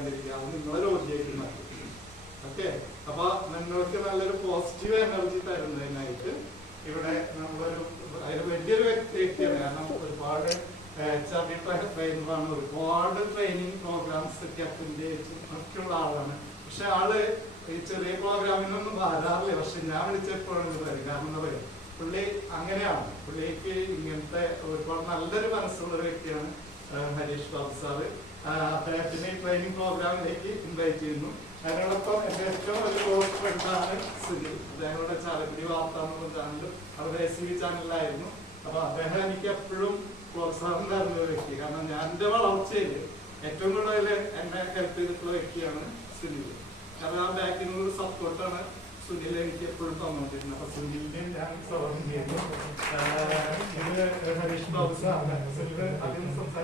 ചെയ്യാണ്ടിരിക്കുക, അത് നിങ്ങളെ രോഗിയായിട്ട് മാറ്റും. ഓക്കെ, അപ്പൊ നിങ്ങൾക്ക് നല്ലൊരു പോസിറ്റീവ് എനർജി തരുന്നതിനായിട്ട് ഇവിടെ നമ്മളൊരു വലിയൊരു വ്യക്തിയാണ്. കാരണം ഒരുപാട് ട്രെയിനറാണ്, ഒരുപാട് ട്രെയിനിങ് പ്രോഗ്രാംസ് ഒക്കെ അറ്റൻഡ് ചെയ്തിട്ടുള്ള ആളാണ്. പക്ഷെ ആള് ഈ ചെറിയ പ്രോഗ്രാമിനൊന്നും വരാറില്ല. പക്ഷെ ഞാൻ വിളിച്ചപ്പോഴാണ് പറയും. കാരണം എന്താ പറയുക, പുള്ളി അങ്ങനെയാണ്. പുള്ളിക്ക് ഇങ്ങനത്തെ ഒരുപാട് നല്ലൊരു മനസ്സുള്ള ഒരു വ്യക്തിയാണ് ഹരീഷ് ബാബു സാറ്. അദ്ദേഹത്തിന് ട്രെയിനിങ് പ്രോഗ്രാമിലേക്ക് ഇൻവൈറ്റ് ചെയ്യുന്നു. അതിനോടൊപ്പം എൻ്റെ ഏറ്റവും വലിയ ക്ലോസ് ഫ്രണ്ടാണ് സുനിൽ. അദ്ദേഹങ്ങളുടെ ചാലക്കുടി വാർത്ത എന്നുള്ള ചാനൽ അവിടെ SCV ചാനലിലായിരുന്നു. അപ്പൊ അദ്ദേഹം എനിക്ക് എപ്പോഴും പ്രോത്സാഹനം തരുന്ന ഒരു വ്യക്തി. കാരണം ഞാൻ എൻ്റെ വളർച്ചയിൽ ഏറ്റവും കൂടുതൽ എന്നെ ഹെൽപ്പ് ചെയ്തിട്ടുള്ള വ്യക്തിയാണ് സുനിൽ. കാരണം ആ ബാക്കിൽ നിന്നൊരു സപ്പോർട്ടാണ് സുനിൽ എനിക്ക് എപ്പോഴും തന്നുകൊണ്ടിരുന്നത്. അപ്പൊ സുനിലിനെ ഞാൻ സ്വാഗതം ചെയ്യുന്നു. ഹരീഷ് ബാബു സാർ, സുനിൽ അതിന് സംസാരിക്കും.